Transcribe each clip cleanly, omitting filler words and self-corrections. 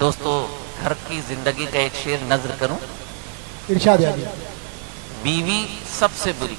دوستو گھر کی زندگی کا ایک شعر نظر کروں. ارشاد عالی. بیوی سب سے بری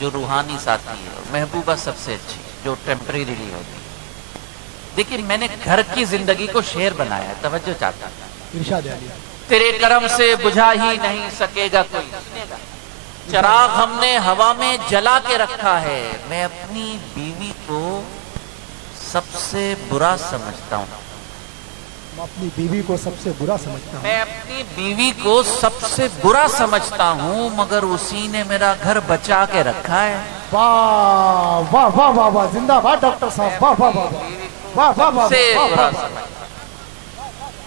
جو روحانی ساتھی ہے، اور محبوبہ سب سے اچھی جو ٹیمپریری ہوتی ہے. لیکن میں نے گھر کی زندگی کو شعر بنایا ہے، توجہ چاہتا ہوں. ارشاد عالی. تیرے کرم سے بجھا ہی نہیں سکے گا کوئی، چراغ ہم نے ہوا میں جلا کے رکھا ہے. میں اپنی بیوی کو سب سے برا سمجھتا ہوں. میں اپنی بیوی کو سب سے برا سمجھتا ہوں. میں اپنی بیوی کو سب سے برا سمجھتا ہوں، مگر اسی نے میرا گھر بچا کے رکھا ہے. واہ واہ واہ واہ واہ، زندہ باد ڈاکٹر صاحب. واہ واہ واہ واہ واہ واہ سے واہ برا واہ. سمجھتا ہوں.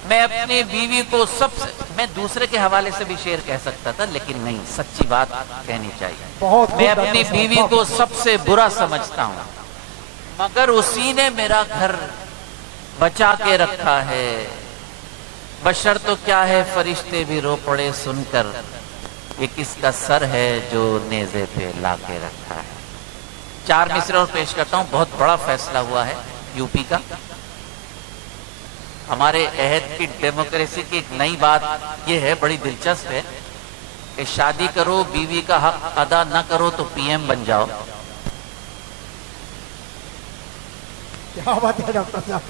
میں اپنی بیوی کو سب سے، میں دوسرے کے حوالے سے بھی شعر کہہ سکتا تھا لیکن نہیں، سچی بات کہنی چاہیے. بہت میں خوب اپنی ڈاکٹر بیوی صاحب. کو سب سے برا سمجھتا ہوں، مگر اسی نے میرا گھر بچا کے رکھا ہے. بشر تو کیا ہے فرشتے بھی رو پڑے سن کر، یہ کس کا سر ہے جو نیزے پہ لا کے رکھا ہے. 4 مصرے اور پیش کرتا ہوں. بہت بڑا فیصلہ ہوا ہے یو پی کا. ہمارے عہد کی ڈیموکریسی کی ایک نئی بات یہ ہے، بڑی دلچسپ ہے، کہ شادی کرو بیوی کا حق ادا نہ کرو تو پی ایم بن جاؤ. کیا بات ہے ڈاکٹر صاحب.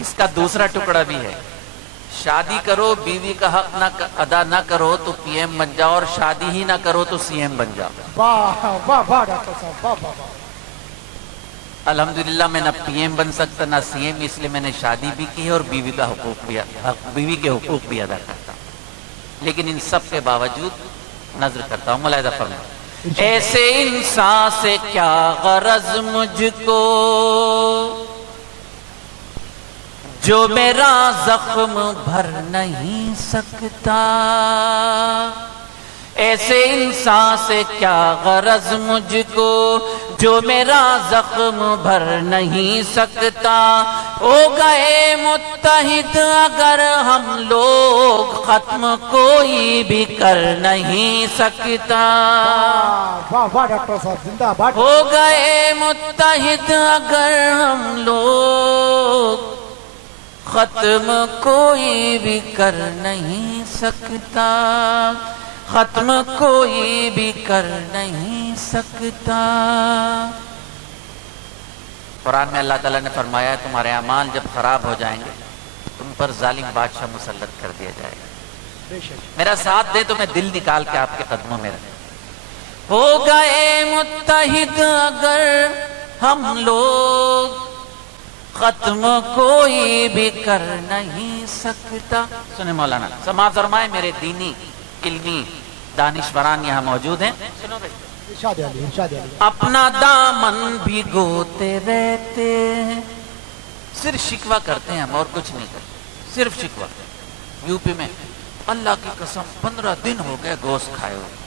اس کا دوسرا ٹکڑا بھی ہے، شادی کرو بیوی کا حق ادا نہ کرو تو پی ایم بن جاؤ، اور شادی ہی نہ کرو تو سی ایم بن جاؤ. واہ واہ واہ ڈاکٹر صاحب. واہ واہ واہ. الحمدللہ میں نہ پی ایم بن سکتا نہ سی ایم، اس لیے میں نے شادی بھی کی ہے اور بیوی کا حقوق بھی، بیوی کے حقوق بھی ادا کرتا ہوں. لیکن ان سب کے باوجود نظر کرتا ہوں. ملاحظہ فرمائیں. ایسے انسان سے کیا غرض مجھ کو جو میرا زخم بھر نہیں سکتا. ایسے انسان سے کیا غرض مجھ کو جو میرا زخم بھر نہیں سکتا. ہو گئے متحد اگر ہم لوگ ختم کوئی بھی کر نہیں سکتا. واہ واہ ڈاکٹر صاحب. زندہ باد. ہو گئے متحد اگر ہم لوگ ختم کوئی بھی کر نہیں سکتا. ختم کوئی بھی کر نہیں سکتا. قرآن میں اللہ تعالیٰ نے فرمایا ہے تمہارے اعمال جب خراب ہو جائیں گے تم پر ظالم بادشاہ مسلط کر دیا جائے گا. میرا ساتھ دے تو میں دل نکال کے آپ کے قدموں میں رکھوں. ہو گئے متحد اگر ہم لوگ ختم کوئی بھی کر نہیں سکتا. سنیں مولانا سماعت فرمائے. میرے دینی علمی دانشوران یہاں موجود ہیں. سنو بھائی. ارشاد علی. ارشاد علی. اپنا دامن بھگوتے رہتے ہیں. صرف شکوہ کرتے ہیں ہم اور کچھ نہیں کرتے، صرف شکوہ. یو پی میں اللہ کی قسم 15 دن ہو گئے گوشت کھائے ہوئے.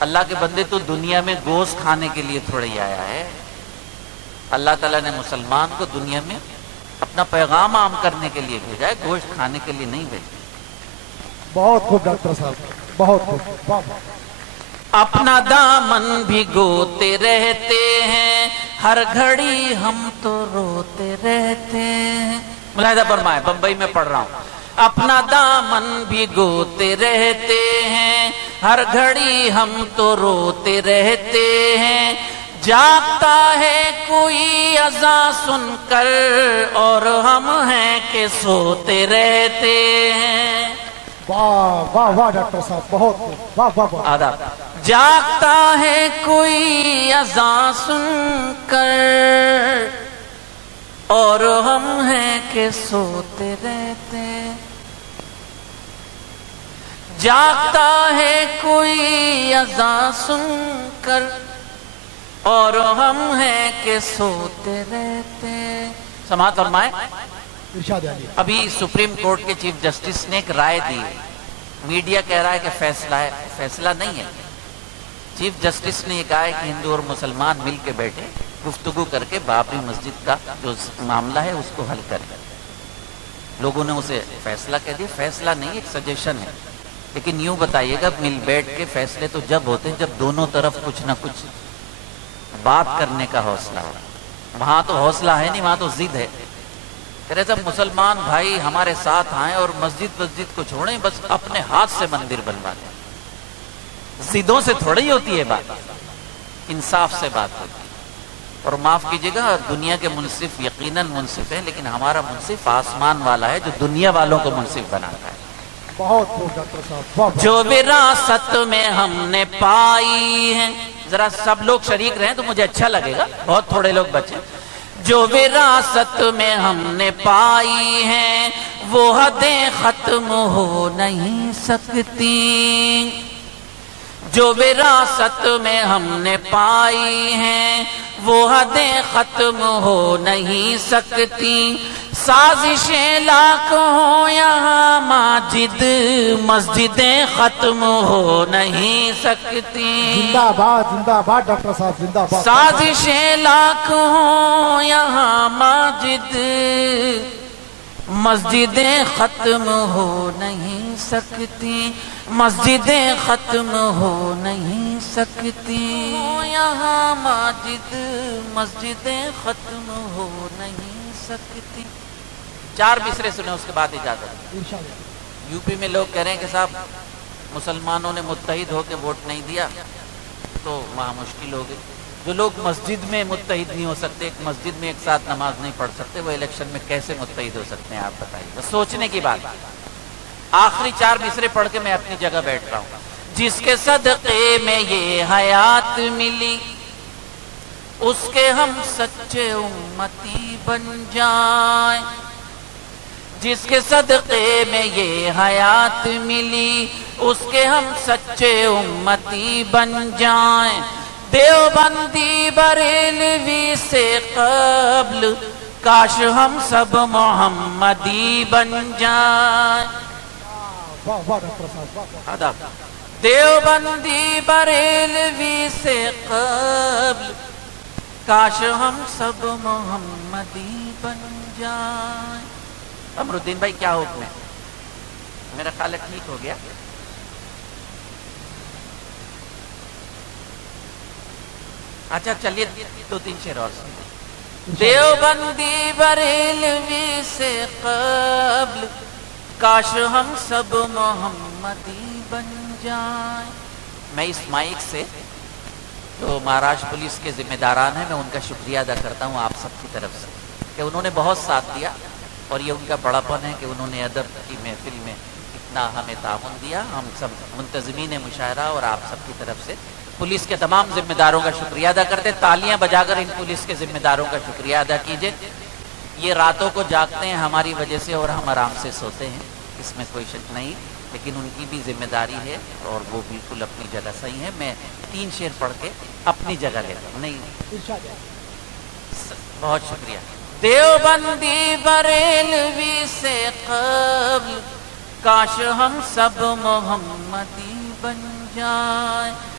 اللہ کے بندے تو دنیا میں گوشت کھانے کے لیے تھوڑا ہی آیا ہے. اللہ تعالیٰ نے مسلمان کو دنیا میں اپنا پیغام عام کرنے کے لیے بھیجا ہے، گوشت کھانے کے لیے نہیں بھیجا. بہت خوب ڈاکٹر صاحب. بہت خوب. واہ واہ. اپنا دامن بھگوتے رہتے ہیں ہر گھڑی ہم تو روتے رہتے ہیں. ملاحظہ فرمائے. بمبئی میں پڑھ رہا ہوں. اپنا دامن بھگوتے رہتے ہیں ہر گھڑی ہم تو روتے رہتے ہیں. جاگتا ہے کوئی اذان سن کر اور ہم ہیں کہ سوتے رہتے ہیں. واہ واہ واہ ڈاکٹر صاحب. بہت خوب. واہ واہ واہ. آداب. جاگتا ہے کوئی اذان سن کر اور ہم ہیں کہ سوتے رہتے. جاگتا ہے کوئی اذان سن کر اور ہم ہیں کہ سوتے رہتے. سماعت فرمائے. ارشاد علی. ابھی سپریم کورٹ کے چیف جسٹس نے ایک رائے دی. میڈیا کہہ رہا ہے کہ فیصلہ ہے، فیصلہ نہیں ہے. چیف جسٹس نے یہ کہا ہے کہ ہندو اور مسلمان مل کے بیٹھے گفتگو کر کے بابری مسجد کا جو معاملہ ہے اس کو حل کریں. لوگوں نے اسے فیصلہ کہہ دیا. فیصلہ نہیں، ایک سجیشن ہے. لیکن یوں بتائیے گا مل بیٹھ کے فیصلے تو جب ہوتے ہیں جب دونوں طرف کچھ نہ کچھ بات کرنے کا حوصلہ ہو. وہاں تو حوصلہ ہے نہیں، وہاں تو ضد ہے. کہہ رہے سب مسلمان بھائی ہمارے ساتھ آئیں اور مسجد کو چھوڑیں، بس اپنے ہاتھ سے مندر بنوا دیں. ضدوں سے تھوڑی ہوتی ہے بات، انصاف سے بات ہوتی ہے. اور معاف کیجیے گا، دنیا کے منصف یقیناً منصف ہے، لیکن ہمارا منصف آسمان والا ہے جو دنیا والوں کو منصف بناتا ہے. بہت خوب ڈاکٹر صاحب. جو وراثت میں ہم نے پائی ہے، ذرا سب لوگ شریک رہیں تو مجھے اچھا لگے گا، بہت تھوڑے لوگ بچے. جو وراثت میں ہم نے پائی ہے وہ حدیں ختم ہو نہیں سکتی. جو وراثت میں ہم نے پائی ہیں وہ حدیں ختم ہو نہیں سکتی. سازشیں لاکھ ہوں یہاں مسجدیں ختم ہو نہیں سکتی. زندہ باد زندہ باد ڈاکٹر صاحب، زندہ باد. سازشیں لاکھ ہوں یہاں مسجدیں ختم ہو نہیں سکتی. مسجدیں ختم ہو نہیں سکتی. یہاں مسجدیں ختم ہو نہیں سکتی. 4 مصرے سنے، اس کے بعد اجازت. یو پی میں لوگ کہہ رہے ہیں کہ صاحب مسلمانوں نے متحد ہو کے ووٹ نہیں دیا تو وہاں مشکل ہو گئی. جو لوگ مسجد میں متحد نہیں ہو سکتے، ایک مسجد میں ایک ساتھ نماز نہیں پڑھ سکتے، وہ الیکشن میں کیسے متحد ہو سکتے ہیں آپ بتائیے. سوچنے کی بات. آخری 4 مصرے پڑھ کے میں اپنی جگہ بیٹھ رہا ہوں. جس کے صدقے میں یہ حیات ملی اس کے ہم سچے امتی بن جائیں. جس کے صدقے میں یہ حیات ملی اس کے ہم سچے امتی بن جائیں. دیوبندی بریلوی سے قبل کاش ہم سب محمدی بن جائیں. دیوبندی بریلوی سے قبل کاش ہم سب محمدی بن جائیں. امرالدین بھائی کیا حکم ہے؟ میرا خیال ہے ٹھیک ہو گیا. اچھا چلیے 2-3 شعر اور سنتے. دیوبندی بریلوی سے قبل کاش ہم سب محمدی بن جائیں. میں اس مائک سے جو مہاراشٹر پولیس کے ذمہ داران ہیں میں ان کا شکریہ ادا کرتا ہوں آپ سب کی طرف سے کہ انہوں نے بہت ساتھ دیا، اور یہ ان کا بڑا پن ہے کہ انہوں نے ادب کی محفل میں اتنا ہمیں تعاون دیا. ہم سب منتظمین مشاعرہ اور آپ سب کی طرف سے پولیس کے تمام ذمہ داروں کا شکریہ ادا کرتے. تالیاں بجا کر ان پولیس کے ذمہ داروں کا شکریہ ادا کیجیے. یہ راتوں کو جاگتے ہیں ہماری وجہ سے اور ہم آرام سے سوتے ہیں، اس میں کوئی شک نہیں، لیکن ان کی بھی ذمہ داری ہے اور وہ بالکل اپنی جگہ صحیح ہے. میں 3 شعر پڑھ کے اپنی جگہ لیتا ہوں. نہیں بہت شکریہ. دیوبندی بریلوی سے قبل کاش ہم سب محمدی بن جائیں.